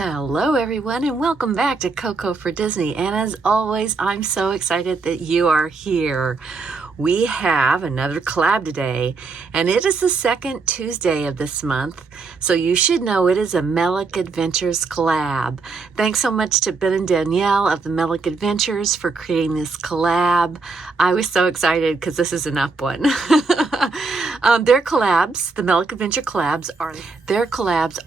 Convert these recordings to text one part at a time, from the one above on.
Hello everyone and welcome back to Coco for Disney, and as always I'm so excited that you are here. We have another collab today, and it is the second Tuesday of this month, so you should know it is a Melick Adventures collab. Thanks so much to Ben and Danielle of the Melick Adventures for creating this collab. I was so excited because this is an up one. Their collabs, the Melick Adventure collabs,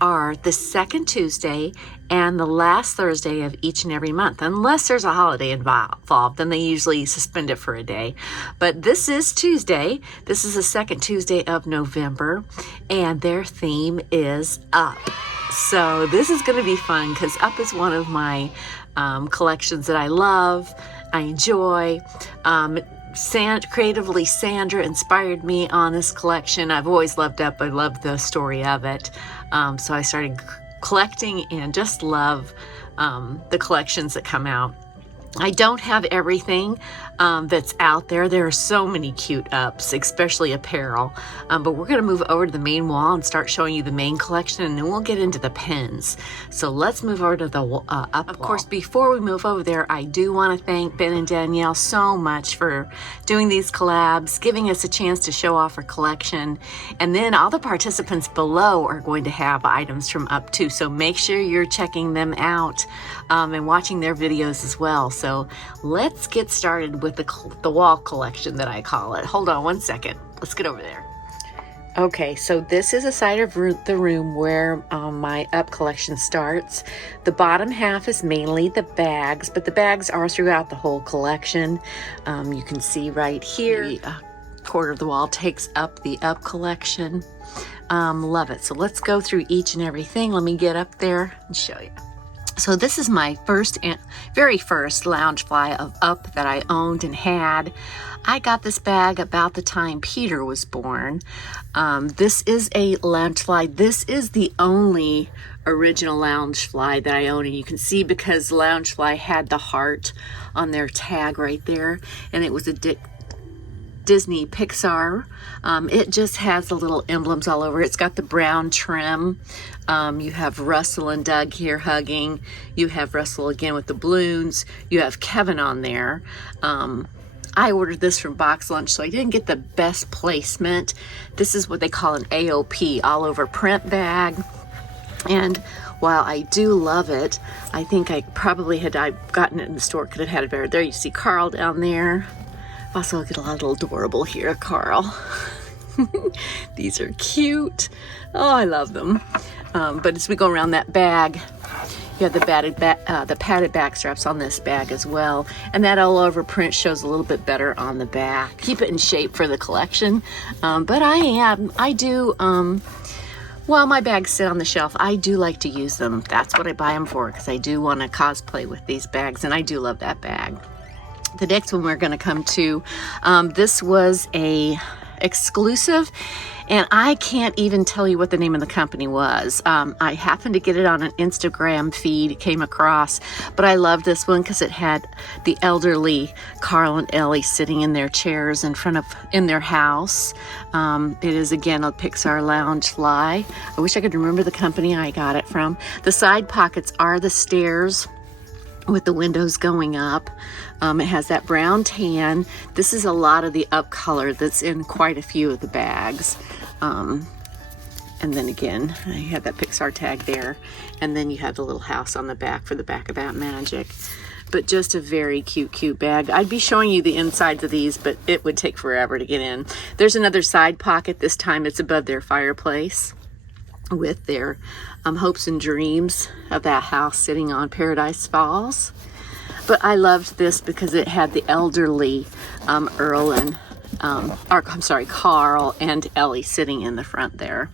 are the second Tuesday and the last Thursday of each and every month, unless there's a holiday involved, then they usually suspend it for a day. But this is Tuesday. This is the second Tuesday of November, and their theme is Up. So this is going to be fun because Up is one of my collections that I love, I enjoy. Creatively, Sandra inspired me on this collection. I've always loved Up. I love the story of it. So I started collecting and just love the collections that come out. I don't have everything that's out there. There are so many cute ups, especially apparel. But we're going to move over to the main wall and start showing you the main collection, and then we'll get into the pins. So let's move over to the up wall. Of course, before we move over there, I do want to thank Ben and Danielle so much for doing these collabs, giving us a chance to show off our collection. And then all the participants below are going to have items from Up too. So make sure you're checking them out and watching their videos as well. So let's get started with the wall collection that I call it. Hold on one second. Let's get over there. Okay, so this is a side of the room where my Up collection starts. The bottom half is mainly the bags, but the bags are throughout the whole collection. You can see right here, the quarter of the wall takes up the Up collection. Love it. So let's go through each and everything. Let me get up there and show you. So this is my very first Loungefly of Up that I owned and had. I got this bag about the time Peter was born. This is a Loungefly. This is the only original Loungefly that I own, and you can see because Loungefly had the heart on their tag right there, and it was a Disney Pixar. It just has the little emblems all over. It's got the brown trim. You have Russell and Doug here hugging. You have Russell again with the balloons. You have Kevin on there. I ordered this from Box Lunch, so I didn't get the best placement. This is what they call an AOP, all over print bag. And while I do love it, I think I probably had gotten it in the store, could have had it better. There you see Carl down there. Also get a little adorable here, Carl. These are cute. Oh, I love them. But as we go around that bag, you have the padded back straps on this bag as well. And that all over print shows a little bit better on the back. Keep it in shape for the collection. But while my bags sit on the shelf, I do like to use them. That's what I buy them for, because I do want to cosplay with these bags, and I do love that bag. The next one we're going to come to, this was a exclusive, and I can't even tell you what the name of the company was. I happened to get it on an Instagram feed, came across, but I love this one because it had the elderly Carl and Ellie sitting in their chairs in their house. It is again a Pixar Loungefly. I wish I could remember the company I got it from. The side pockets are the stairs with the windows going up. It has that brown tan. This is a lot of the Up color that's in quite a few of the bags. And then again, you have that Pixar tag there. And then you have the little house on the back for the Back of That Magic. But just a very cute bag. I'd be showing you the insides of these, but it would take forever to get in. There's another side pocket. This time it's above their fireplace with their hopes and dreams of that house sitting on Paradise Falls. But I loved this because it had the elderly Carl and Ellie sitting in the front there.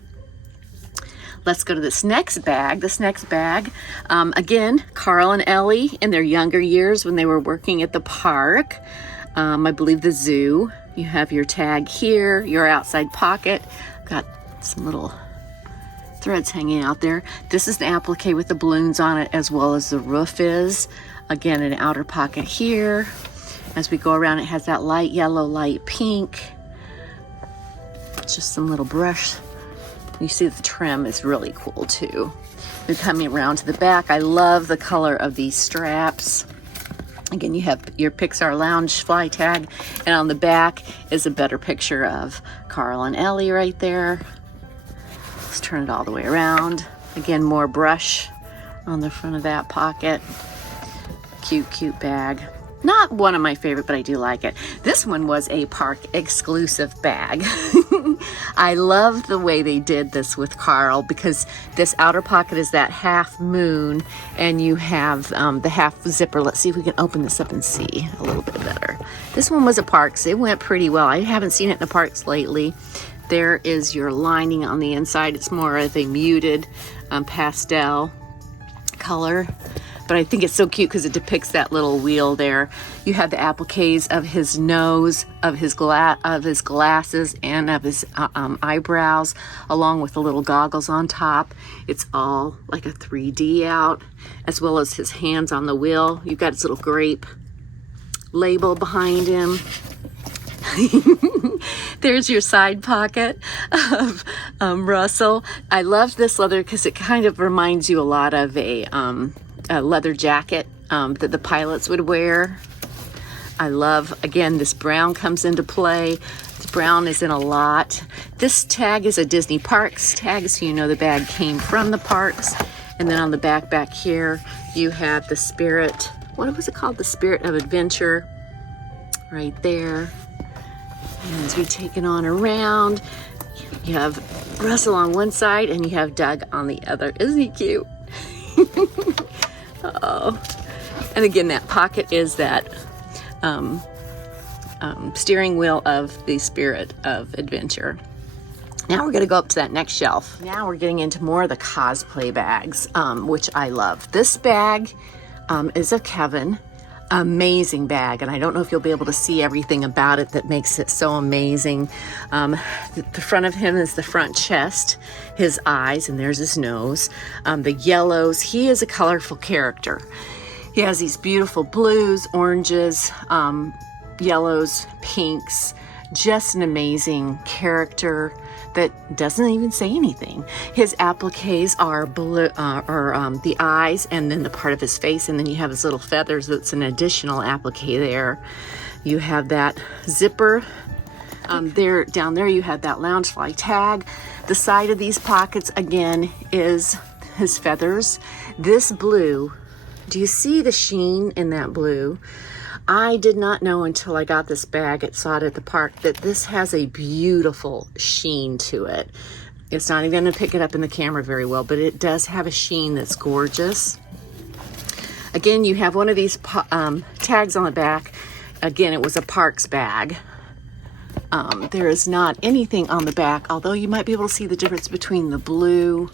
Let's go to this next bag. Again, Carl and Ellie in their younger years when they were working at the park. I believe the zoo. You have your tag here, your outside pocket. Got some little threads hanging out there. This is the applique with the balloons on it, as well as the roof is. Again, an outer pocket here. As we go around, it has that light yellow, light pink. Just some little brush. You see the trim is really cool too. We're coming around to the back. I love the color of these straps. Again, you have your Pixar Lounge fly tag, and on the back is a better picture of Carl and Ellie right there. Let's turn it all the way around. Again, more brush on the front of that pocket. Cute, cute bag. Not one of my favorite, but I do like it. This one was a park exclusive bag. I love the way they did this with Carl, because this outer pocket is that half moon, and you have the half zipper. Let's see if we can open this up and see a little bit better. This one was a parks. It went pretty well. I haven't seen it in the parks lately. There is your lining on the inside. It's more of a muted pastel color. But I think it's so cute because it depicts that little wheel there. You have the appliques of his nose, of his glasses, and of his eyebrows, along with the little goggles on top. It's all like a 3D out, as well as his hands on the wheel. You've got his little grape label behind him. There's your side pocket of Russell. I love this leather because it kind of reminds you a lot of a leather jacket that the pilots would wear. I love, again, this brown comes into play. This brown is in a lot. This tag is a Disney Parks tag, so you know the bag came from the parks. And then on the back here, you have the Spirit, what was it called? The Spirit of Adventure right there. And as we take it on around, you have Russell on one side and you have Doug on the other. Isn't he cute? Oh, and again, that pocket is that steering wheel of the Spirit of Adventure. Now we're going to go up to that next shelf. Now we're getting into more of the cosplay bags, which I love. This bag is a Kevin. Amazing bag, and I don't know if you'll be able to see everything about it that makes it so amazing. The front of him is the front chest, his eyes, and there's his nose. The yellows, he is a colorful character. He has these beautiful blues, oranges, yellows, pinks, just an amazing character that doesn't even say anything. His appliques are blue, the eyes, and then the part of his face, and then you have his little feathers. That's an additional applique there. You have that zipper. Down there you have that Loungefly tag. The side of these pockets, again, is his feathers. This blue, do you see the sheen in that blue? I did not know until I got this bag and saw it at the park that this has a beautiful sheen to it. It's not even going to pick it up in the camera very well, but it does have a sheen that's gorgeous. Again, you have one of these tags on the back. Again, it was a parks bag. There is not anything on the back, although you might be able to see the difference between the blue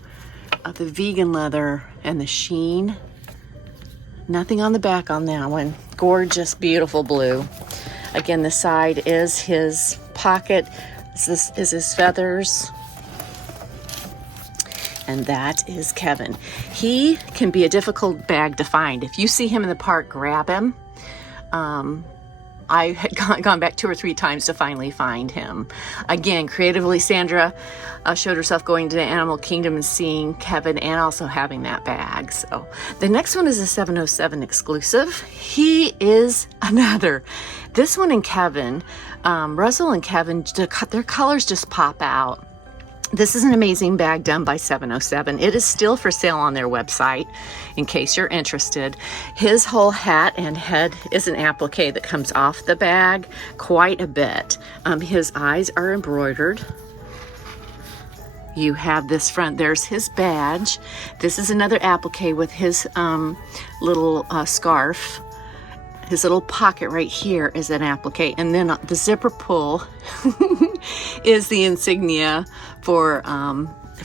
of the vegan leather and the sheen. Nothing on the back on that one. Gorgeous, beautiful blue. Again, the side is his pocket. This is his feathers. And that is Kevin. He can be a difficult bag to find. If you see him in the park, grab him. I had gone back 2 or 3 times to finally find him. Again, creatively, Sandra showed herself going to the Animal Kingdom and seeing Kevin and also having that bag. So the next one is a 707 exclusive. He is another. This one and Kevin, Russell and Kevin, their colors just pop out. This is an amazing bag done by 707. It is still for sale on their website in case you're interested. His whole hat and head is an applique that comes off the bag quite a bit. His eyes are embroidered. You have this front, there's his badge. This is another applique with his little scarf. His little pocket right here is an applique, and then the zipper pull is the insignia for,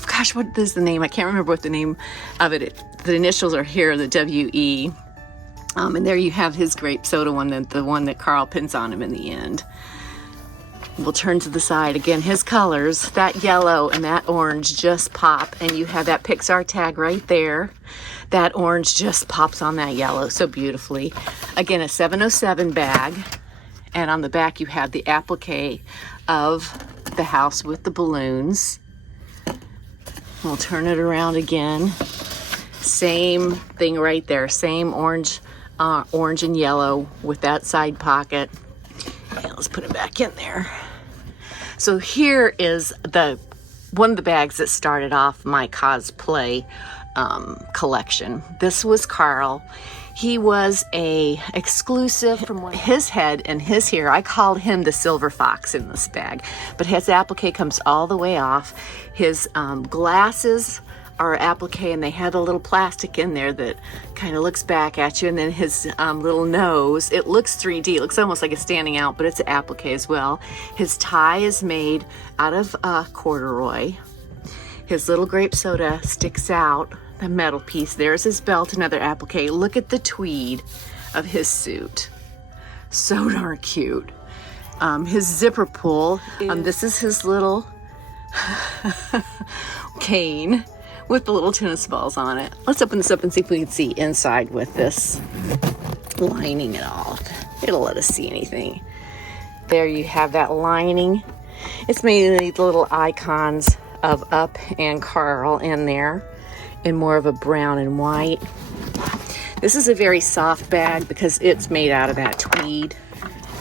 gosh, what is the name? I can't remember what the name of it. The initials are here, the W-E. And there you have his grape soda one, the one that Carl pins on him in the end. We'll turn to the side. Again, his colors, that yellow and that orange just pop, and you have that Pixar tag right there. That orange just pops on that yellow so beautifully. Again, a 707 bag, and on the back you have the applique of the house with the balloons. We'll turn it around again. Same thing right there, same orange and yellow with that side pocket. And let's put it back in there. So here is one of the bags that started off my cosplay collection. This was Carl. He was a exclusive from his head and his hair. I called him the silver fox in this bag, but his applique comes all the way off. His glasses are applique, and they have a little plastic in there that kind of looks back at you. And then his little nose, it looks 3D. It looks almost like it's standing out, but it's applique as well. His tie is made out of corduroy. His little grape soda sticks out, the metal piece. There's his belt, another applique. Look at the tweed of his suit. So darn cute. His zipper pull, this is his little cane with the little tennis balls on it. Let's open this up and see if we can see inside with this lining it off. It'll let us see anything. There you have that lining. It's made these little icons of Up and Carl in there in more of a brown and white. This is a very soft bag because it's made out of that tweed.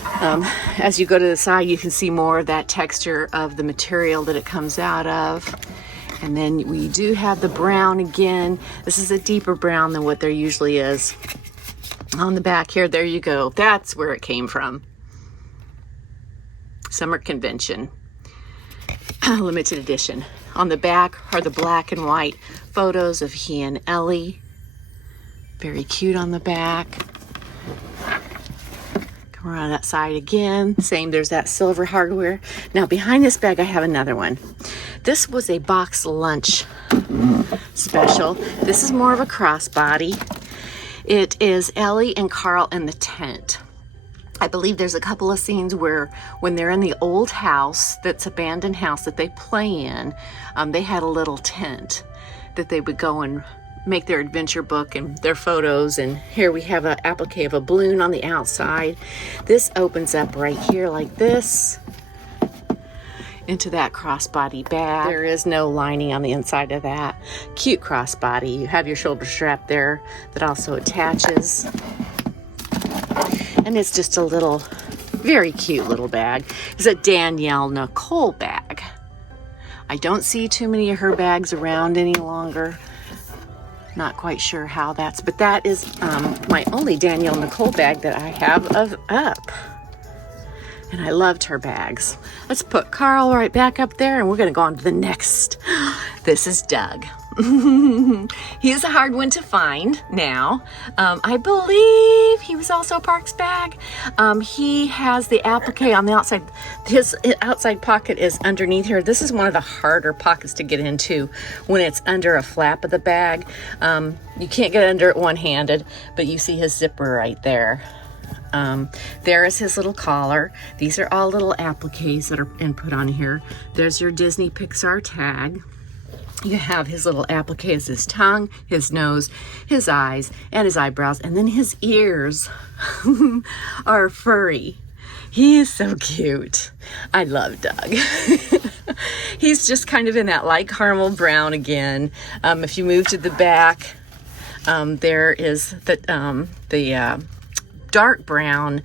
As you go to the side, you can see more of that texture of the material that it comes out of. And then we do have the brown again. This is a deeper brown than what there usually is. On the back here, there you go. That's where it came from. Summer Convention. Limited edition. On the back are the black and white photos of he and Ellie. Very cute on the back. Come around that side again. Same, there's that silver hardware. Now behind this bag, I have another one. This was a box lunch special. This is more of a crossbody. It is Ellie and Carl in the tent. I believe there's a couple of scenes where when they're in the old house, that's abandoned house that they play in, they had a little tent that they would go and make their adventure book and their photos. And here we have an applique of a balloon on the outside. This opens up right here like this into that crossbody bag. There is no lining on the inside of that. Cute crossbody. You have your shoulder strap there that also attaches. And it's just a little, very cute little bag. It's a Danielle Nicole bag. I don't see too many of her bags around any longer. Not quite sure how that's, but that is my only Danielle Nicole bag that I have of Up. And I loved her bags. Let's put Carl right back up there, and we're gonna go on to the next. This is Doug. He is a hard one to find now. I believe he was also Parks' bag. He has the applique on the outside. His outside pocket is underneath here. This is one of the harder pockets to get into when it's under a flap of the bag. You can't get under it one-handed, but you see his zipper right there. There is his little collar. These are all little appliques that are input on here. There's your Disney Pixar tag. You have his little applique as his tongue, his nose, his eyes, and his eyebrows. And then his ears are furry. He is so cute. I love Doug. He's just kind of in that light caramel brown again. If you move to the back, there is the dark brown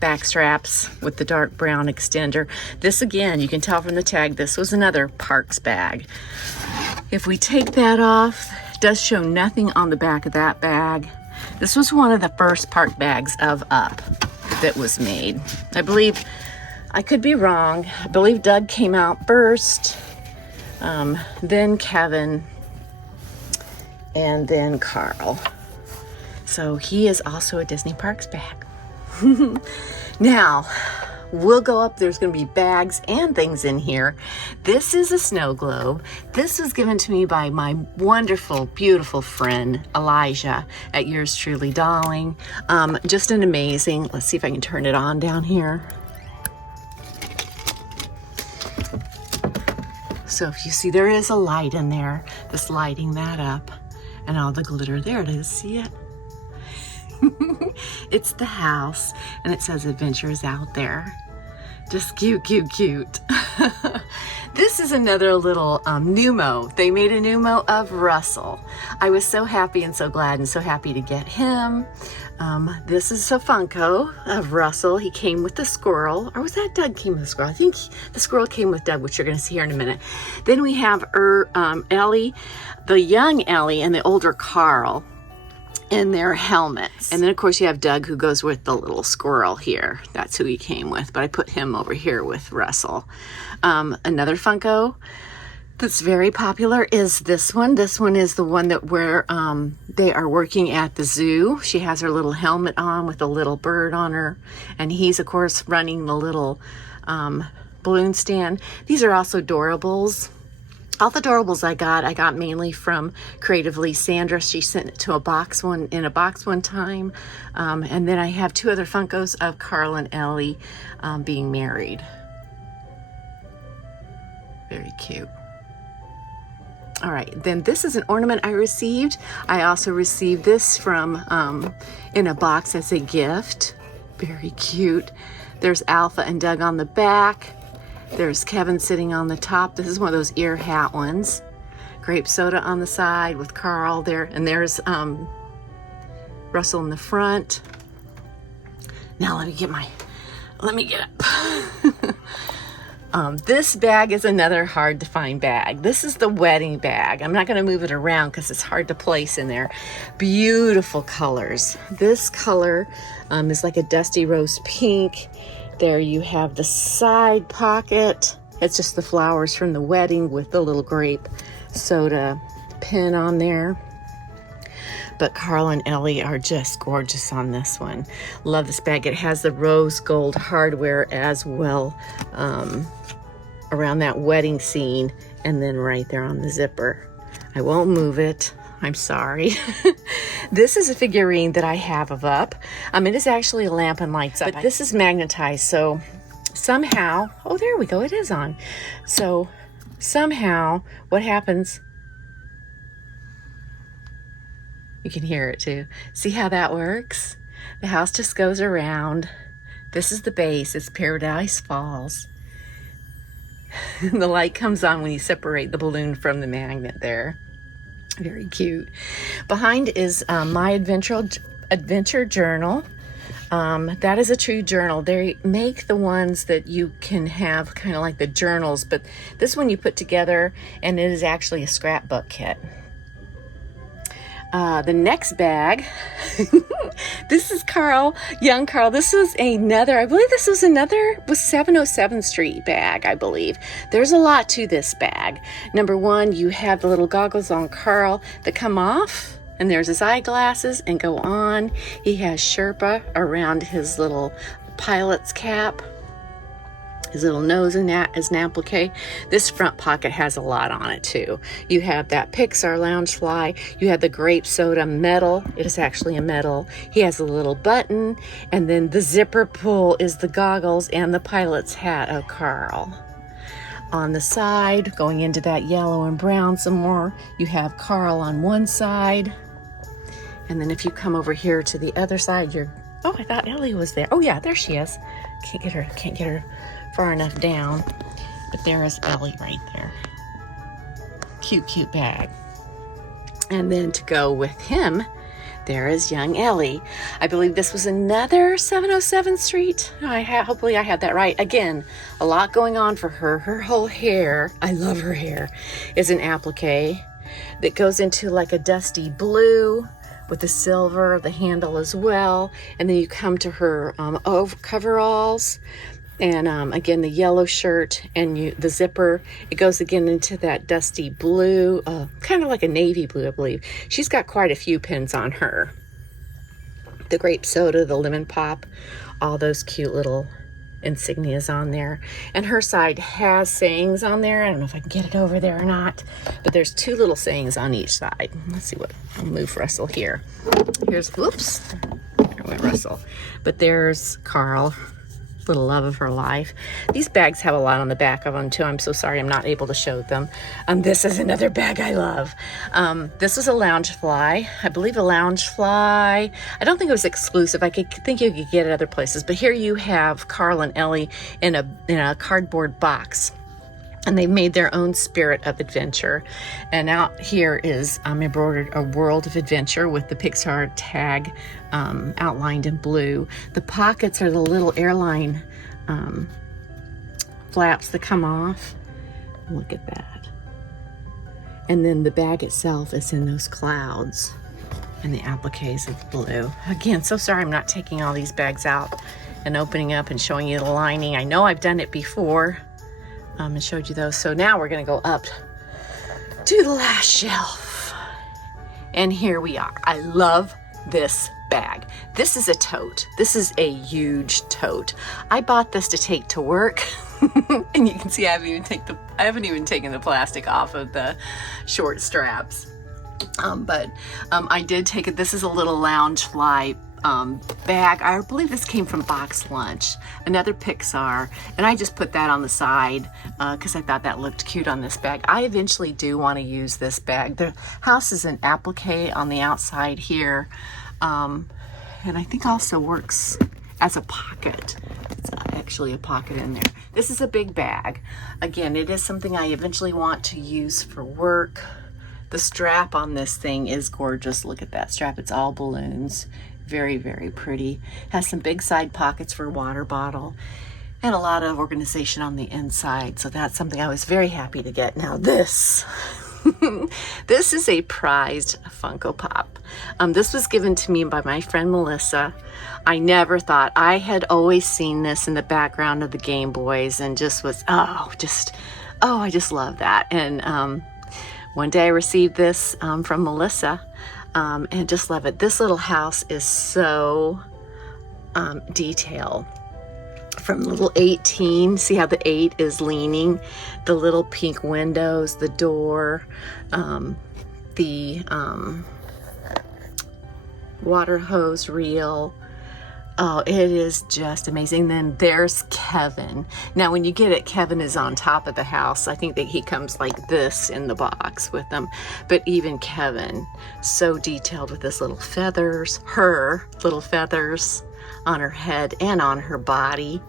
back straps with the dark brown extender. This again, you can tell from the tag, this was another Parks bag. If we take that off, it does show nothing on the back of that bag. This was one of the first Park bags of Up that was made. I believe, I could be wrong, I believe Doug came out first, then Kevin, and then Carl. So he is also a Disney Parks bag. Now, we'll go up. There's going to be bags and things in here. This is a snow globe. This was given to me by my wonderful, beautiful friend, Elijah, at Yours Truly Darling. Just an amazing, let's see if I can turn it on down here. So if you see, there is a light in there that's lighting that up, and all the glitter. There it is. See it? It's the house, and it says Adventures Out There. Just cute, cute, cute. This is another little Numo. They made a Numo of Russell. I was so happy and so glad and so happy to get him. This is a Funko of Russell. He came with the squirrel, or was that Doug came with the squirrel? I think the squirrel came with Doug, which you're going to see here in a minute. Then we have Ellie, the young Ellie, and the older Carl in their helmets. And then of course you have Doug, who goes with the little squirrel here. That's who he came with, but I put him over here with Russell. Another Funko that's very popular is this one. This one is the one that where they are working at the zoo. She has her little helmet on with a little bird on her, and he's of course running the little balloon stand. These are also Doorables. All the Doorables I got mainly from Creatively Sandra. She sent it to a box one time. And then I have two other Funkos of Carl and Ellie being married. Very cute. All right, then this is an ornament I received. I also received this from in a box as a gift. Very cute. There's Alpha and Doug on the back. There's Kevin sitting on the top. This is one of those ear hat ones. Grape soda on the side with Carl there. And there's Russell in the front. Now let me get up. This bag is another hard to find bag. This is the wedding bag. I'm not going to move it around because it's hard to place in there. Beautiful colors. This color is like a dusty rose pink. There you have the side pocket. It's just the flowers from the wedding with the little grape soda pin on there. But Carl and Ellie are just gorgeous on this one. Love this bag. It has the rose gold hardware as well around that wedding scene, and then right there on the zipper. I won't move it. I'm sorry. This is a figurine that I have of Up. It is actually a lamp and lights up, but this is magnetized. So somehow, oh, there we go. It is on. So somehow what happens, you can hear it too. See how that works? The house just goes around. This is the base. It's Paradise Falls. The light comes on when you separate the balloon from the magnet there. Very cute. Behind is my adventure journal. That is a true journal. They make the ones that you can have kind of like the journals, but this one you put together, and it is actually a scrapbook kit. The next bag, this is Carl, young Carl. This was another, I believe this was 707th Street bag, I believe. There's a lot to this bag. Number one, you have the little goggles on Carl that come off, and there's his eyeglasses and go on. He has Sherpa around his little pilot's cap. His little nose in that is an applique. This front pocket has a lot on it too. You have that Pixar Loungefly. You have the grape soda medal. It is actually a medal. He has a little button, and then the zipper pull is the goggles and the pilot's hat of Carl. On the side, going into that yellow and brown some more, you have Carl on one side. And then if you come over here to the other side, oh, I thought Ellie was there. Oh yeah, there she is. Can't get her far enough down, but there is Ellie right there. Cute bag. And then to go with him, there is young Ellie. I believe this was another 707th Street. Hopefully I had that right. Again, a lot going on for her. Her whole hair, I love her hair, is an applique that goes into like a dusty blue with the silver, the handle as well. And then you come to her coveralls. And again, the yellow shirt and the zipper, it goes again into that dusty blue, kind of like a navy blue, I believe. She's got quite a few pins on her. The grape soda, the lemon pop, all those cute little insignias on there. And her side has sayings on there. I don't know if I can get it over there or not, but there's two little sayings on each side. Let's see I'll move Russell here. Whoops, there went Russell. But there's Carl. Little love of her life. These bags have a lot on the back of them too. I'm so sorry I'm not able to show them. This is another bag I love. This was a Loungefly. I believe a Loungefly. I don't think it was exclusive. I think you could get it other places. But here you have Carl and Ellie in a cardboard box. And they've made their own spirit of adventure. And out here is embroidered a world of adventure with the Pixar tag outlined in blue. The pockets are the little airline flaps that come off. Look at that. And then the bag itself is in those clouds. And the appliques of blue. Again, so sorry I'm not taking all these bags out and opening up and showing you the lining. I know I've done it before. And showed you those. So now we're gonna go up to the last shelf. And here we are. I love this bag. This is a tote. This is a huge tote. I bought this to take to work. And you can see I haven't even taken the plastic off of the short straps. But I did take it. This is a little Loungefly bag. I believe this came from Box Lunch, another Pixar, and I just put that on the side because I thought that looked cute on this bag. I eventually do want to use this bag. The house is an applique on the outside here, and I think also works as a pocket. It's actually a pocket in there. This is a big bag. Again, it is something I eventually want to use for work. The strap on this thing is gorgeous. Look at that strap. It's all balloons. Very, very pretty. Has some big side pockets for a water bottle and a lot of organization on the inside. So that's something I was very happy to get. Now this, this is a prized Funko Pop. This was given to me by my friend Melissa. I never thought, I had always seen this in the background of the Game Boys and just was, I just love that. And one day I received this from Melissa. And just love it. This little house is so detailed. From little 18, see how the 8 is leaning, the little pink windows, the door, the water hose reel. Oh, it is just amazing. Then there's Kevin. Now, when you get it, Kevin is on top of the house. I think that he comes like this in the box with them. But even Kevin, so detailed with his little feathers, her little feathers on her head and on her body.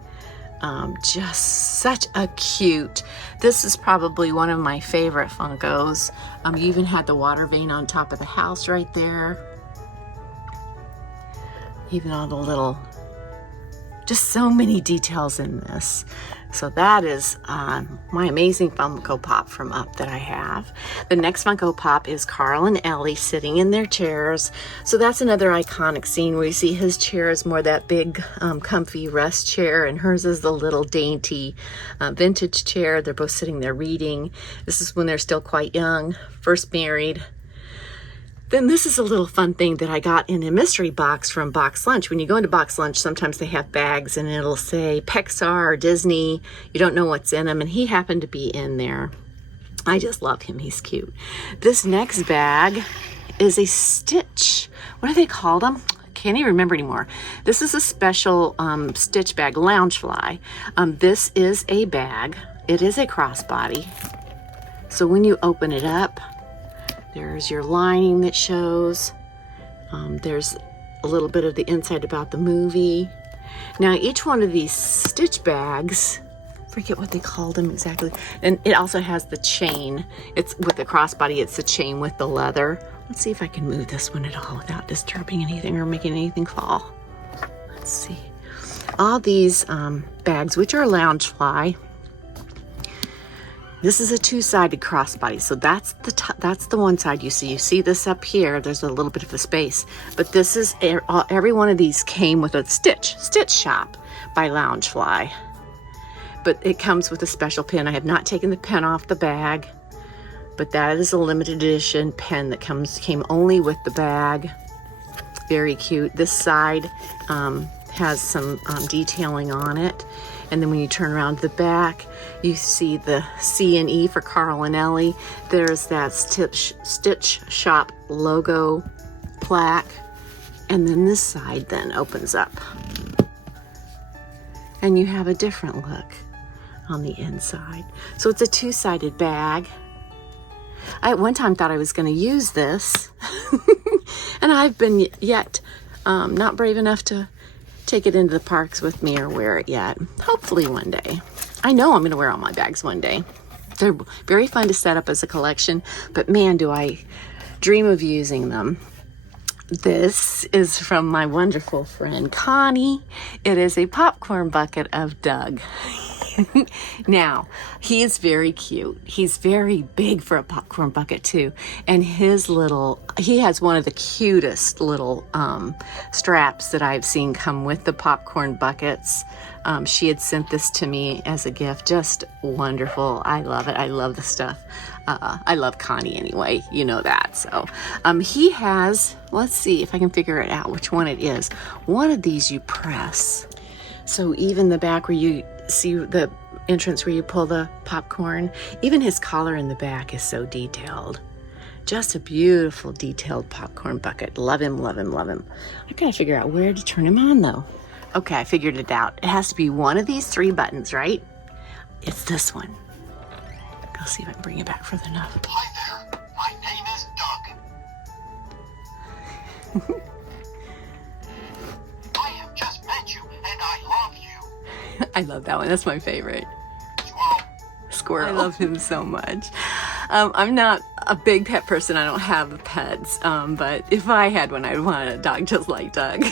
Just such a cute. This is probably one of my favorite Funkos. You even had the water vane on top of the house right there. Even all the little, just so many details in this. So that is my amazing Funko Pop from Up that I have. The next Funko Pop is Carl and Ellie sitting in their chairs. So that's another iconic scene where you see his chair is more that big, comfy rest chair, and hers is the little dainty vintage chair. They're both sitting there reading. This is when they're still quite young, first married. Then this is a little fun thing that I got in a mystery box from Box Lunch. When you go into Box Lunch, sometimes they have bags and it'll say Pixar or Disney. You don't know what's in them, and he happened to be in there. I just love him. He's cute. This next bag is a Stitch. What do they call them? Can't even remember anymore. This is a special Stitch bag, Loungefly. This is a bag. It is a crossbody. So when you open it up, there's your lining that shows. There's a little bit of the inside about the movie. Now, each one of these Stitch bags, forget what they called them exactly. And it also has the chain. It's with the crossbody, it's the chain with the leather. Let's see if I can move this one at all without disturbing anything or making anything fall. Let's see. All these bags, which are Loungefly. This is a two-sided crossbody, so that's the one side you see. You see this up here, there's a little bit of a space, but this is, every one of these came with a Stitch Shop by Loungefly. But it comes with a special pin. I have not taken the pin off the bag, but that is a limited edition pen that came only with the bag. Very cute. This side has some detailing on it. And then when you turn around to the back, you see the C and E for Carl and Ellie. There's that Stitch Shop logo plaque. And then this side then opens up. And you have a different look on the inside. So it's a two-sided bag. I at one time thought I was going to use this. And I've been yet not brave enough to take it into the parks with me or wear it yet. Hopefully one day. I know I'm going to wear all my bags one day. They're very fun to set up as a collection, but man, do I dream of using them. This is from my wonderful friend Connie. It is a popcorn bucket of Doug. Now, he is very cute. He's very big for a popcorn bucket too. And he has one of the cutest little straps that I've seen come with the popcorn buckets. She had sent this to me as a gift. Just wonderful. I love it. I love the stuff. I love Connie anyway. You know that. So he has, let's see if I can figure it out which one it is. One of these you press. So even the back where you see the entrance where you pull the popcorn, even his collar in the back is so detailed. Just a beautiful detailed popcorn bucket. Love him, love him, love him. I gotta figure out where to turn him on though. Okay, I figured it out. It has to be one of these 3 buttons, right? It's this one. I'll see if I can bring it back further enough. Hi there, my name is Doug. I have just met you and I love you. I love that one. That's my favorite. Squirrel. I love him so much. I'm not a big pet person. I don't have pets. But if I had one, I'd want a dog just like Doug.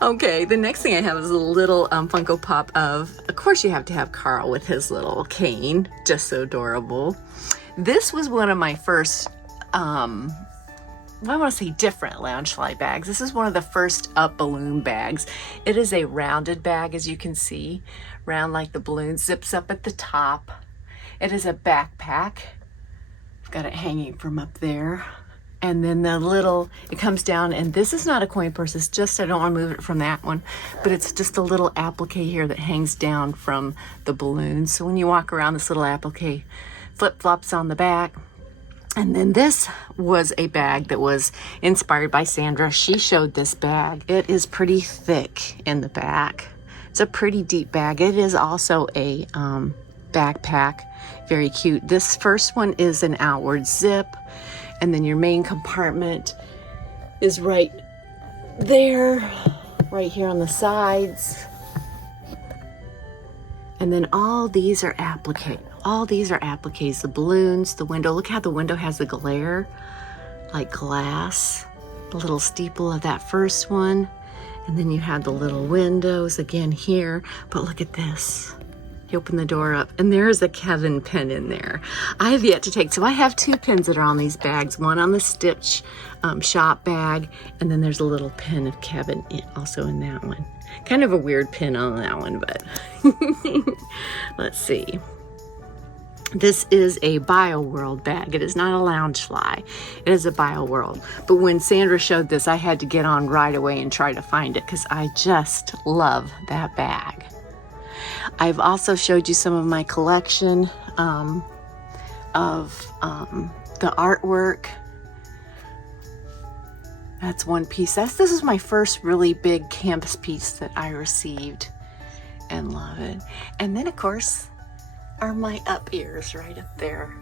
Okay, the next thing I have is a little Funko Pop of course you have to have Carl with his little cane. Just so adorable. This was one of my first, I want to say different Loungefly bags. This is one of the first up balloon bags. It is a rounded bag, as you can see. Round like the balloon, zips up at the top. It is a backpack. I've got it hanging from up there. And then it comes down, and this is not a coin purse. It's just, I don't want to move it from that one, but it's just a little applique here that hangs down from the balloon. So when you walk around, this little applique flip-flops on the back. And then this was a bag that was inspired by Sandra. She showed this bag. It is pretty thick in the back. It's a pretty deep bag. It is also a backpack. Very cute. This first one is an outward zip. And then your main compartment is right there, right here on the sides. And then all these are applique. All these are appliques. The balloons, the window. Look how the window has the glare, like glass. The little steeple of that first one. And then you have the little windows again here. But look at this. You open the door up, and there's a Kevin pin in there. I have yet to take, so I have 2 pins that are on these bags. One on the Stitch shop bag, and then there's a little pin of Kevin also in that one. Kind of a weird pin on that one, but let's see. This is a BioWorld bag. It is not a Loungefly. It is a BioWorld. But when Sandra showed this, I had to get on right away and try to find it because I just love that bag. I've also showed you some of my collection of the artwork. That's one piece. This is my first really big campus piece that I received and love it. And then, of course, are my up ears right up there.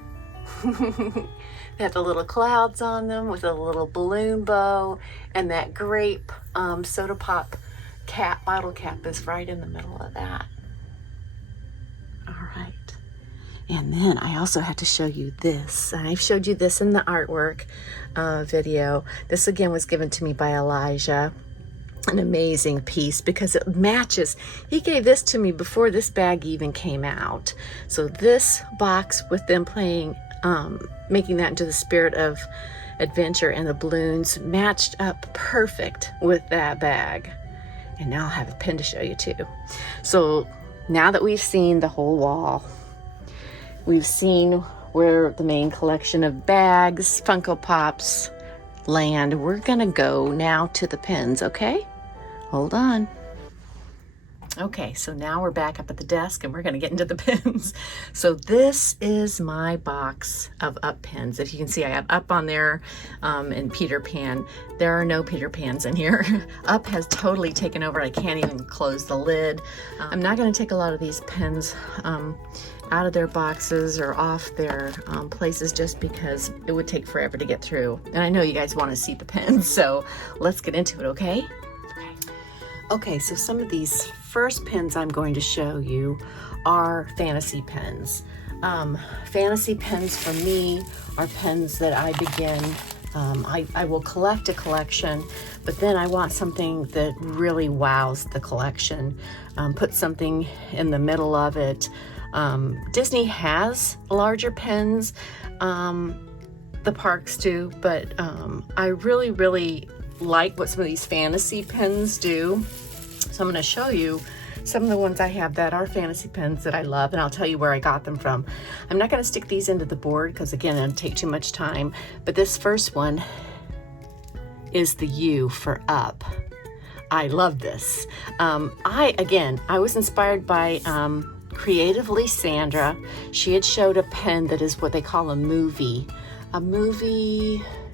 They have the little clouds on them with a little balloon bow, and that grape soda pop cap, bottle cap is right in the middle of that. All right. And then I also had to show you this. And I've showed you this in the artwork video. This again was given to me by Elijah. An amazing piece because it matches. He gave this to me before this bag even came out. So this box with them playing, making that into the spirit of adventure and the balloons matched up perfect with that bag. And now I'll have a pin to show you too. So now that we've seen the whole wall, we've seen where the main collection of bags, Funko Pops land, we're gonna go now to the pins, okay? Hold on. Okay, so now we're back up at the desk and we're gonna get into the pins. So this is my box of Up pins. If you can see, I have Up on there and Peter Pan. There are no Peter Pans in here. Up has totally taken over. I can't even close the lid. I'm not gonna take a lot of these pins out of their boxes or off their places just because it would take forever to get through. And I know you guys wanna see the pins, so let's get into it, okay? Okay, so some of these first pens I'm going to show you are fantasy pens. Fantasy pens for me are pens that I begin, I will collect a collection, but then I want something that really wows the collection. Put something in the middle of it. Disney has larger pens, the parks do, but I really like what some of these fantasy pens do. So I'm going to show you some of the ones I have that are fantasy pens that I love, and I'll tell you where I got them from. I'm not going to stick these into the board because, again, it'll take too much time, but this first one is the U for up. I love this. I was inspired by Creatively Sandra. She had showed a pen that is what they call a movie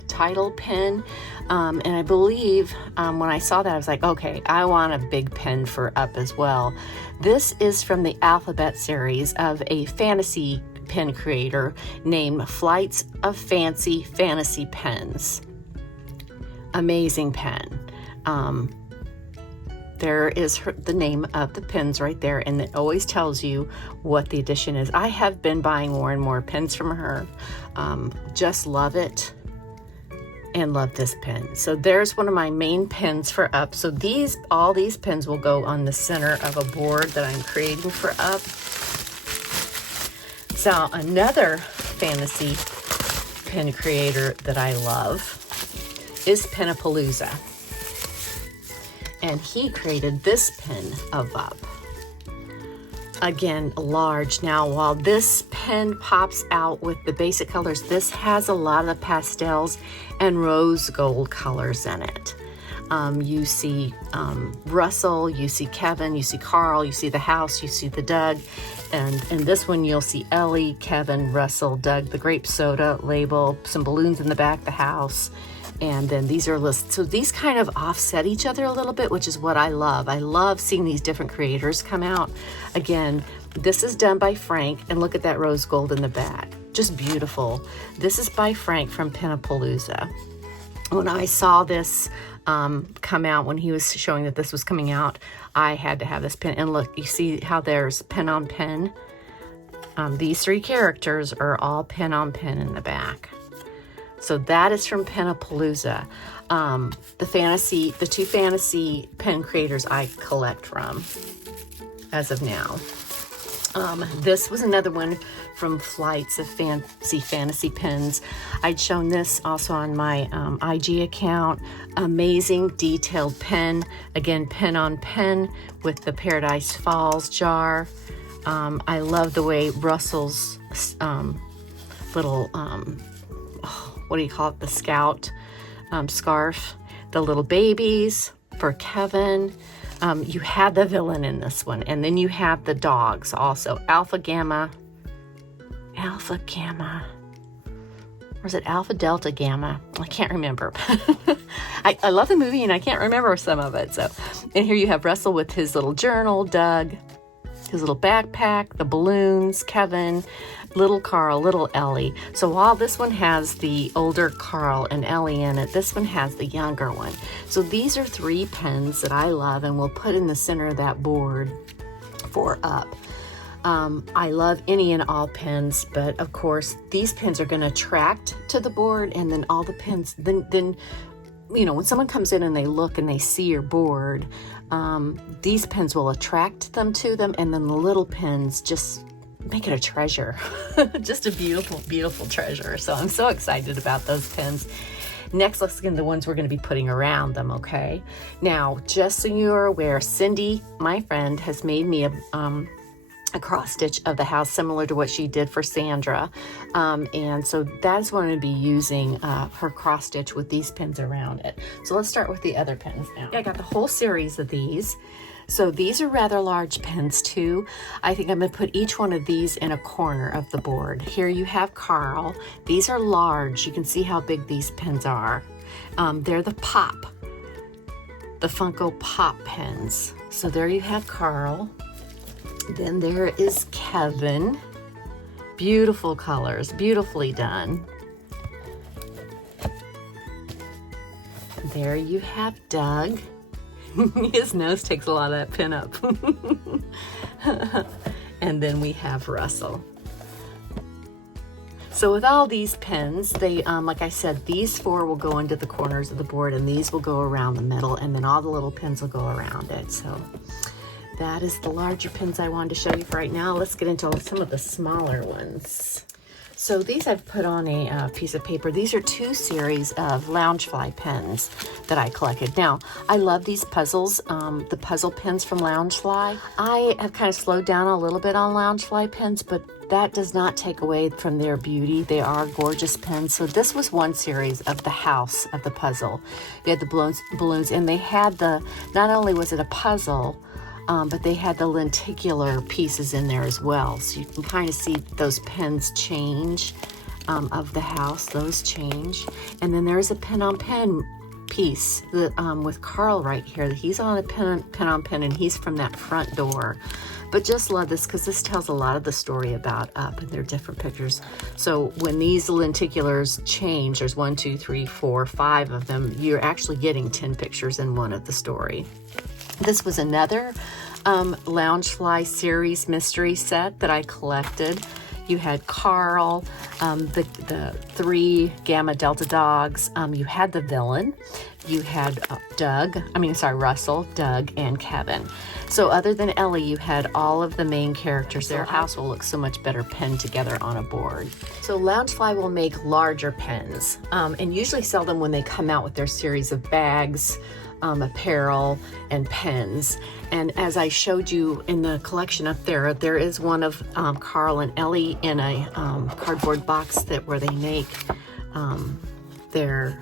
title pen, and I believe when I saw that I was like, okay, I want a big pen for up as well. This is from the Alphabet series of a fantasy pen creator named Flights of Fancy Fantasy Pens. Amazing pen. There is the name of the pens right there, and it always tells you what the edition is. I have been buying more and more pens from her. Just love it and love this pen. So there's one of my main pens for up. So all these pens will go on the center of a board that I'm creating for up. So another fantasy pen creator that I love is Penapalooza. And he created this pen of up. Again, large. Now, while this pen pops out with the basic colors, this has a lot of the pastels and rose gold colors in it. You see Russell, you see Kevin, you see Carl, you see the house, you see the Doug. And in this one, you'll see Ellie, Kevin, Russell, Doug, the grape soda label, some balloons in the back, the house. And then these are lists. So these kind of offset each other a little bit, which is what I love. I love seeing these different creators come out. Again, this is done by Frank, and look at that rose gold in the back. Just beautiful. This is by Frank from Penapalooza. When I saw this come out, when he was showing that this was coming out, I had to have this pen. And look, you see how there's pen on pen? These three characters are all pen on pen in the back. So that is from Penapalooza. The two fantasy pen creators I collect from as of now. This was another one from Flights of Fancy Pens. I'd shown this also on my IG account. Amazing detailed pen. Again, pen on pen with the Paradise Falls jar. I love the way Russell's little... what do you call it? The scout scarf, the little babies for Kevin. You had the villain in this one, and then you have the dogs also. Alpha Gamma, or is it Alpha Delta Gamma? I can't remember. I love the movie and I can't remember some of it. So, and here you have Russell with his little journal, Doug, his little backpack, the balloons, Kevin, little Carl, little Ellie. So while this one has the older Carl and Ellie in it, this one has the younger one. So these are three pens that I love and will put in the center of that board for up. I love any and all pens, but of course these pens are going to attract to the board, and then all the pens, then you know, when someone comes in and they look and they see your board, these pens will attract them to them, and then the little pens just make it a treasure. Just a beautiful treasure. So I'm so excited about those pens. Next, let's get into the ones we're going to be putting around them, okay? Now, just so you're aware, Cindy, my friend, has made me a cross stitch of the house similar to what she did for Sandra. And so that's what I'm going to be using her cross stitch with these pins around it. So let's start with the other pins now. I got the whole series of these. So these are rather large pens too. I think I'm going to put each one of these in a corner of the board. Here you have Carl. These are large. You can see how big these pens are. They're the Funko Pop pens. So there you have Carl. Then there is Kevin. Beautiful colors, beautifully done. There you have Doug. His nose takes a lot of that pin up. And then we have Russell. So with all these pins, they, like I said, these 4 will go into the corners of the board, and these will go around the middle, and then all the little pins will go around it. So that is the larger pins I wanted to show you for right now. Let's get into some of the smaller ones. So these I've put on a piece of paper. These are 2 series of Loungefly pens that I collected. Now, I love these puzzles, the puzzle pens from Loungefly. I have kind of slowed down a little bit on Loungefly pens, but that does not take away from their beauty. They are gorgeous pens. So this was one series of the house of the puzzle. They had the balloons, and they had not only was it a puzzle, but they had the lenticular pieces in there as well. So you can kind of see those pens change of the house. Those change. And then there's a pen-on-pen piece that, with Carl right here. He's on a pen-on-pen, and he's from that front door. But just love this because this tells a lot of the story about Up, and they're different pictures. So when these lenticulars change, there's 1, 2, 3, 4, 5 of them. You're actually getting 10 pictures in one of the story. This was another Loungefly series mystery set that I collected. You had Carl, the 3 Gamma Delta dogs. You had the villain. You had Russell, Doug, and Kevin. So other than Ellie, you had all of the main characters. Their house will look so much better pinned together on a board. So Loungefly will make larger pens and usually sell them when they come out with their series of bags, apparel, and pens. And as I showed you in the collection up there, there is one of Carl and Ellie in a cardboard box where they make their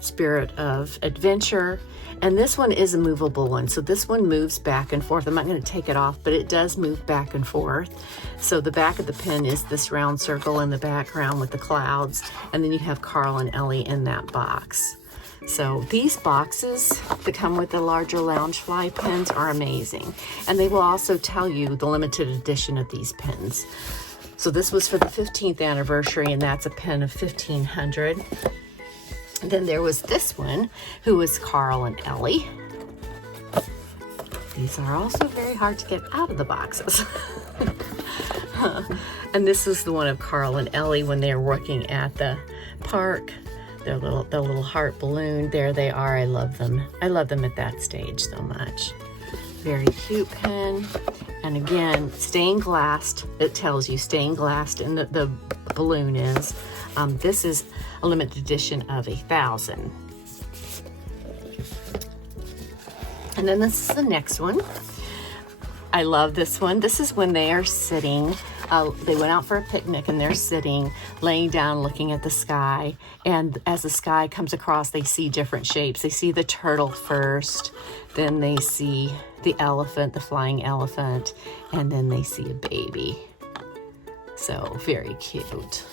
Spirit of Adventure. And this one is a movable one. So this one moves back and forth. I'm not going to take it off, but it does move back and forth. So the back of the pen is this round circle in the background with the clouds. And then you have Carl and Ellie in that box. So these boxes that come with the larger Loungefly pens are amazing. And they will also tell you the limited edition of these pens. So this was for the 15th anniversary, and that's a pen of 1500. And then there was this one, who was Carl and Ellie. These are also very hard to get out of the boxes. And this is the one of Carl and Ellie when they're working at the park. Their little heart balloon. There they are. I love them. I love them at that stage so much. Very cute pen. And again, stained glassed. It tells you stained glassed, and the balloon is. This is a limited edition of 1,000. And then this is the next one. I love this one. This is when they are sitting. They went out for a picnic, and they're sitting, laying down, looking at the sky. And as the sky comes across, they see different shapes. They see the turtle first, then they see the elephant, the flying elephant, and then they see a baby. So very cute.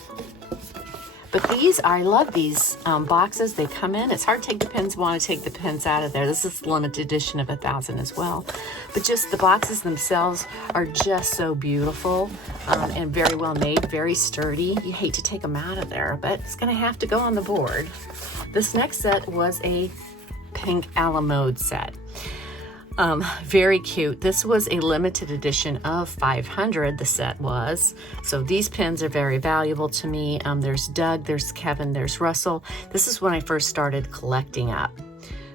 But these, I love these boxes. They come in. It's hard to take the pins. Want to take the pins out of there. This is limited edition of 1,000 as well. But just the boxes themselves are just so beautiful and very well made, very sturdy. You hate to take them out of there, but it's going to have to go on the board. This next set was a pink a la mode set. Very cute. This was a limited edition of 500, the set was. So these pins are very valuable to me. There's Doug, there's Kevin, there's Russell. This is when I first started collecting Up.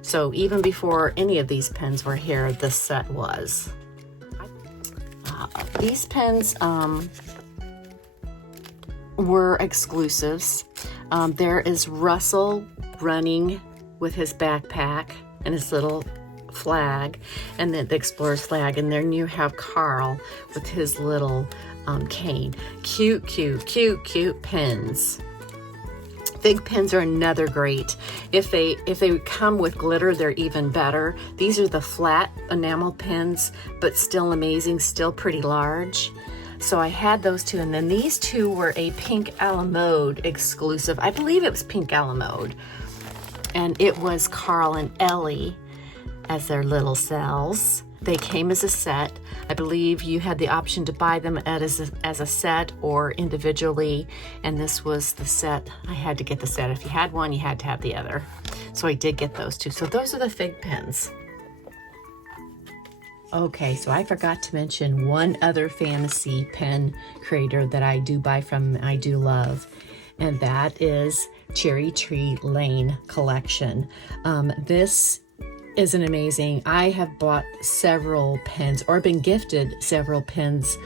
So even before any of these pins were here, this set was. These pins were exclusives. There is Russell running with his backpack and his little flag, and then the explorer's flag, and then you have Carl with his little cane. Cute, cute, cute, cute pins. Fig pens are another great. If they come with glitter, they're even better. These are the flat enamel pens, but still amazing, still pretty large. So I had those two, and then these two were a pink a la mode exclusive. I believe it was pink a la mode, and it was Carl and Ellie as their little cells. They came as a set. I believe you had the option to buy them as a set or individually, and this was the set. I had to get the set. If you had one, you had to have the other. So I did get those two. So those are the fig pens. Okay, so I forgot to mention one other fantasy pen creator that I do buy from, I do love, and that is Cherry Tree Lane Collection. This is an amazing, I have bought several pens or been gifted several pens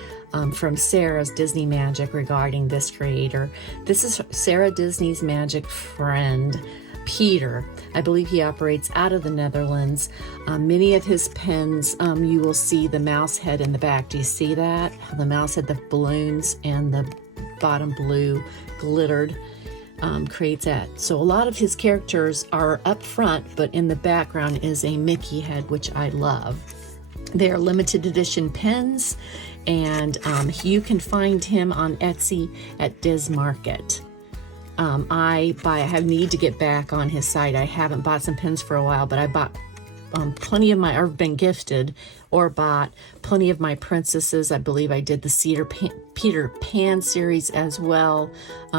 from Sarah's Disney Magic regarding this creator. This is Sarah Disney's magic friend, Peter. I believe he operates out of the Netherlands. Many of his pens, you will see the mouse head in the back. Do you see that? The mouse head, the balloons, and the bottom blue glittered creates that. So a lot of his characters are up front, but in the background is a Mickey head, which I love. They are limited edition pens, and you can find him on Etsy at Diz Market. I need to get back on his site. I haven't bought some pens for a while, but I bought plenty of my, or been gifted or bought plenty of my princesses. I believe I did the Peter Pan series as well,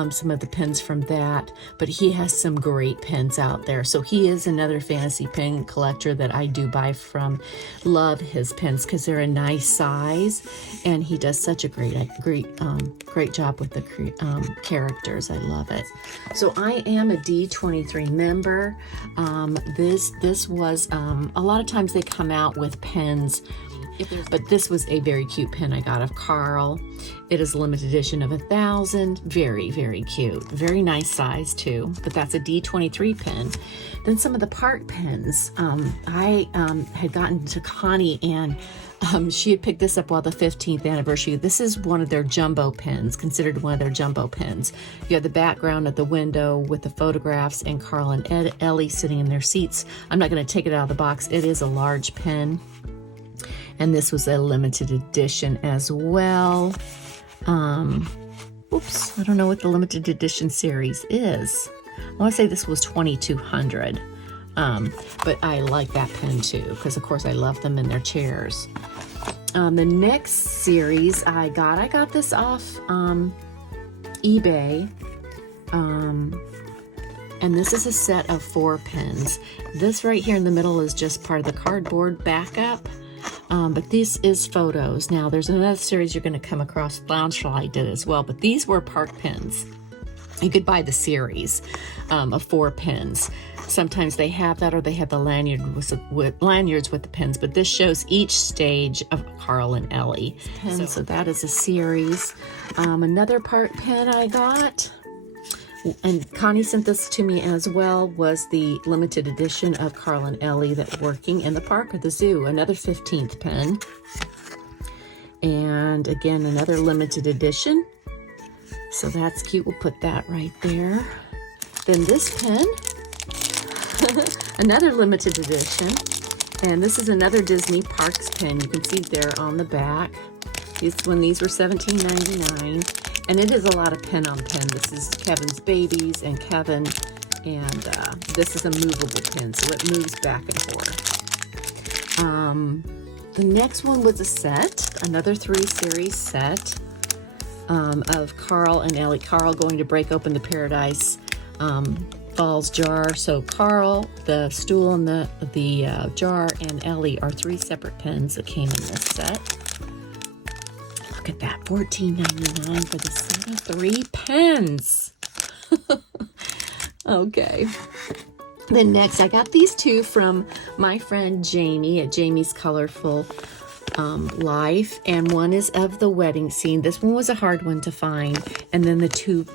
some of the pens from that, but he has some great pens out there. So he is another fantasy pen collector that I do buy from. Love his pens because they're a nice size, and he does such a great job with the characters. I love it. So I am a D23 member. This was a lot of times they come out with pens, but this was a very cute pen I got of Carl. It is a limited edition of 1,000. Very, very cute. Very nice size too, but that's a D23 pen. Then some of the park pens. I had gotten to Connie, and she had picked this up while the 15th anniversary. This is one of their jumbo pens, considered one of their jumbo pens. You have the background at the window with the photographs and Carl and Ellie sitting in their seats. I'm not going to take it out of the box. It is a large pen, and this was a limited edition as well. Oops, I don't know what the limited edition series is. I want to say this was 2200. But I like that pen too, because of course I love them in their chairs. The next series I got this off eBay. And this is a set of 4 pens. This right here in the middle is just part of the cardboard backup. But this is photos. Now there's another series you're going to come across, Loungefly did as well, but these were park pens. You could buy the series of 4 pens. Sometimes they have that, or they have the lanyards with the pens, but this shows each stage of Carl and Ellie. So that is a series. Another park pen I got, and Connie sent this to me as well, was the limited edition of Carl and Ellie that working in the park or the zoo. Another 15th pen. And again, another limited edition. So that's cute. We'll put that right there. Then this pen, another limited edition. And this is another Disney Parks pen. You can see there on the back. These were $17.99. And it is a lot of pen on pen. This is Kevin's babies and Kevin. And this is a movable pen, so it moves back and forth. The next one was a set, another 3-series set of Carl and Ellie. Carl going to break open the Paradise Falls jar. So Carl, the stool, and the jar, and Ellie are 3 separate pens that came in this set. Look at that, $14.99 for the set of 3 pens. Okay. Then next, I got these 2 from my friend Jamie at Jamie's Colorful Life, and one is of the wedding scene. This one was a hard one to find, and then the 2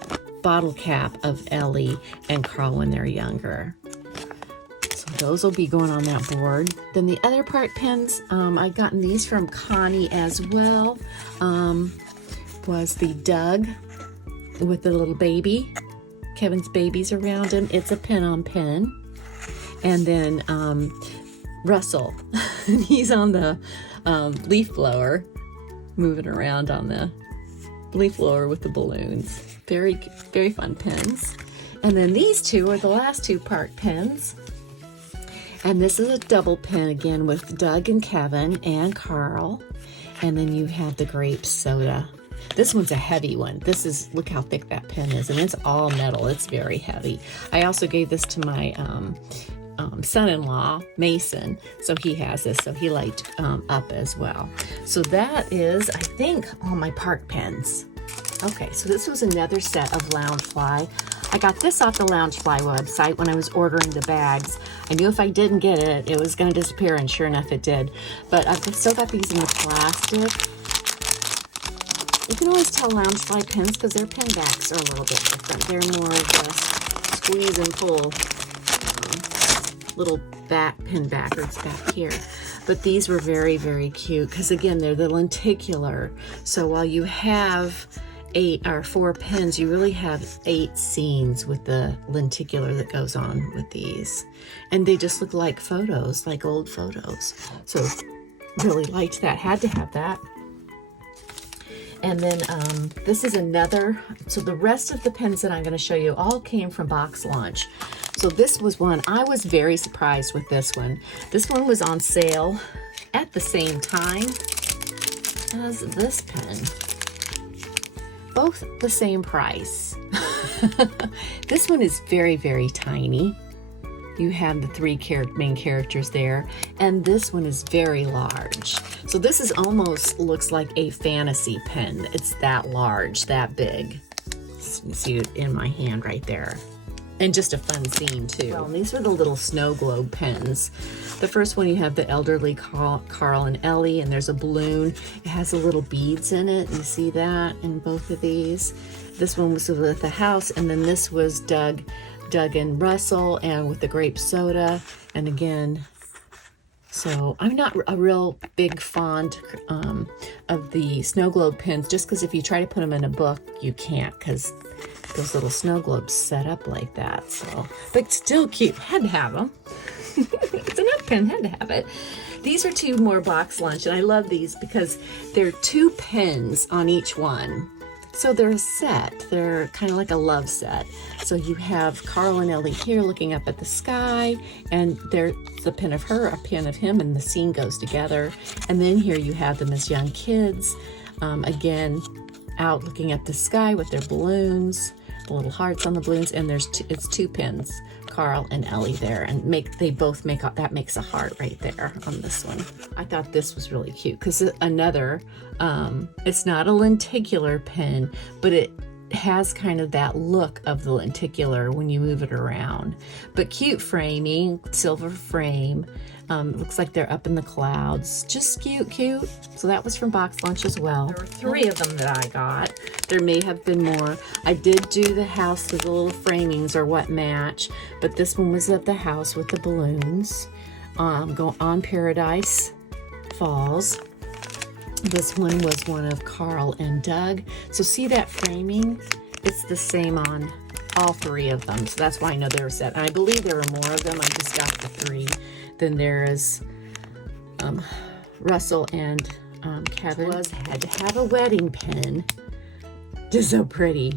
bottle cap of Ellie and Carl when they're younger. So those will be going on that board. Then the other part pens, I've gotten these from Connie as well, was the Doug with the little baby, Kevin's babies around him. It's a pen on pen. And then Russell, he's on the leaf blower, moving around on the leaf blower with the balloons. Very, very fun pens. And then these 2 are the last 2 park pens. And this is a double pen again with Doug and Kevin and Carl. And then you have the grape soda This one's a heavy one. This is, look how thick that pen is, and it's all metal. It's very heavy. I also gave this to my son-in-law, Mason, so he has this, so he liked up as well. So that is, I think, all my park pens. Okay, so this was another set of Loungefly. I got this off the Loungefly website when I was ordering the bags. I knew if I didn't get it, it was going to disappear, and sure enough, it did. But I've still got these in the plastic. You can always tell Loungefly pens because their pen backs are a little bit different. They're more of a squeeze and pull little back pen backers back here. But these were very, very cute because, again, they're the lenticular. So while you have 8 or 4 pens, you really have 8 scenes with the lenticular that goes on with these. And they just look like photos, like old photos. So really liked that, had to have that. And then this is another, so the rest of the pens that I'm going to show you all came from Box Launch. So this was one, I was very surprised with this one. This one was on sale at the same time as this pen. Both the same price. This one is very, very tiny. You have the 3 main characters there, and this one is very large. So this is almost looks like a fantasy pen. It's that large, that big. You see it in my hand right there. And just a fun scene too. Well, and these are the little snow globe pens. The first one, you have the elderly Carl and Ellie, and there's a balloon. It has the little beads in it. You see that in both of these. This one was with the house, and then this was Doug and Russell, and with the grape soda. And again, so I'm not a real big fond of the snow globe pens, just because if you try to put them in a book, you can't, because those little snow globes set up like that. So, but still cute. Had to have them. It's an up pen. Had to have it. These are 2 more Box Lunch, and I love these because they're 2 pens on each one. So they're a set. They're kind of like a love set. So you have Carl and Ellie here looking up at the sky, and there's a pin of her, a pin of him, and the scene goes together. And then here you have them as young kids, again, out looking at the sky with their balloons, the little hearts on the balloons, and it's 2 pins, Carl and Ellie there, and they both make that makes a heart right there on this one. I thought this was really cute because another, it's not a lenticular pen, but it has kind of that look of the lenticular when you move it around. But cute framing, silver frame. Looks like they're up in the clouds. Just cute. So that was from Box Lunch as well. There were 3 of them that I got. There may have been more. I did do the house with the little framings or what match, but this one was of the house with the balloons. Go on Paradise Falls. This one was one of Carl and Doug. So see that framing? It's the same on all 3 of them. So that's why I know they were set. And I believe there were more of them. I just got the 3. Then there's Russell and Kevin. Had to have a wedding pen. Just so pretty.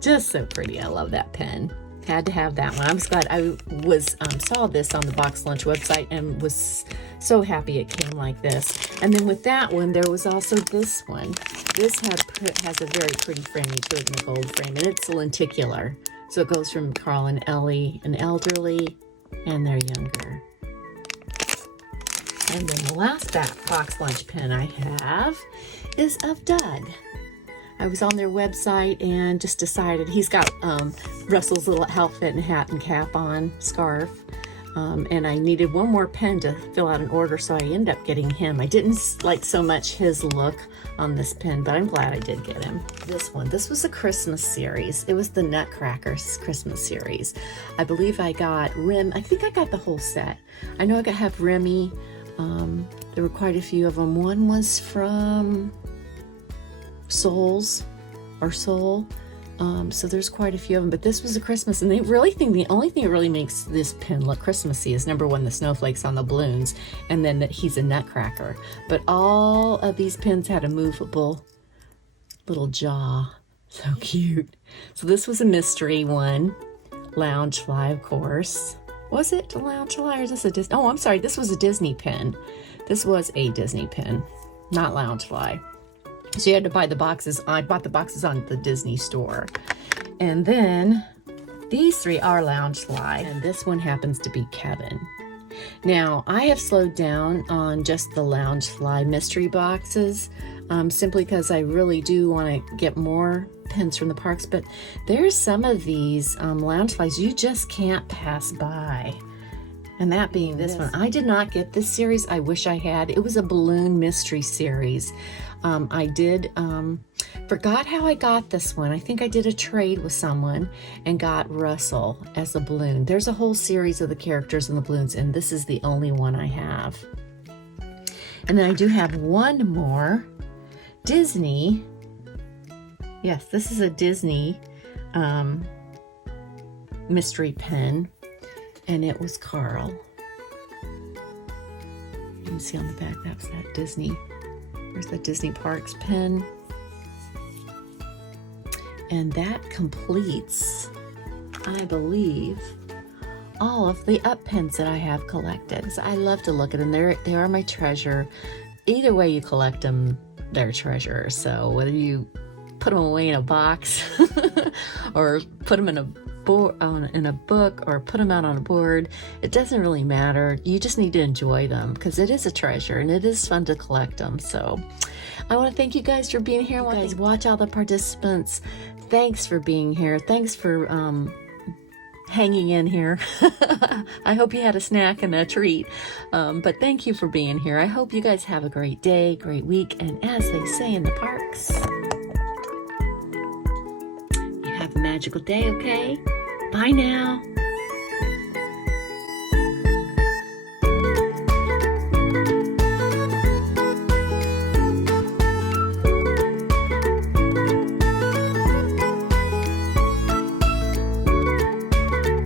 Just so pretty. I love that pen. Had to have that one. I'm just glad I was saw this on the Box Lunch website and was so happy it came like this. And then with that one, there was also this one. This has a very pretty framing to it in the gold frame, and it's lenticular. So it goes from Carl and Ellie, an elderly, and they're younger. And then the last Box Lunch pen I have is of Doug. I was on their website and just decided he's got Russell's little outfit and hat and cap on, scarf. And I needed one more pen to fill out an order, so I ended up getting him. I didn't like so much his look on this pen, but I'm glad I did get him. This was a Christmas series. It was the Nutcrackers Christmas series. I believe I got I think I got the whole set. I know I have Remy. There were quite a few of them. One was from Soul. So there's quite a few of them, but this was a Christmas, and they really think the only thing that really makes this pen look Christmassy is number 1, the snowflakes on the balloons, and then that he's a nutcracker. But all of these pens had a movable little jaw. So cute. So this was a mystery one. Loungefly, of course. Was it a Loungefly or is this a Disney? Oh, I'm sorry. This was a Disney pen. This was a Disney pen, not Loungefly. So you had to buy the boxes. I bought the boxes on the Disney store. And then these 3 are Loungefly, and this one happens to be Kevin. Now, I have slowed down on just the Loungefly mystery boxes, simply because I really do want to get more pins from the parks, but there's some of these Loungeflies you just can't pass by. And that being this one. I did not get this series. I wish I had. It was a balloon mystery series. I did, forgot how I got this one. I think I did a trade with someone and got Russell as a balloon. There's a whole series of the characters and the balloons, and this is the only one I have. And then I do have one more Disney. Yes, this is a Disney mystery pin, and it was Carl. You can see on the back, that was that Disney. There's the Disney Parks pin. And that completes, I believe, all of the up pins that I have collected. So I love to look at them. They are my treasure. Either way you collect them, they're treasure. So whether you put them away in a box or put them in a book or put them out on a board, it doesn't really matter. You just need to enjoy them because it is a treasure and it is fun to collect them. So I want to thank you guys for being here. I want to watch all the participants. Thanks for being here. Thanks for hanging in here. I hope you had a snack and a treat. But thank you for being here. I hope you guys have a great day, great week, and as they say in the parks, you have a magical day, okay? Bye now.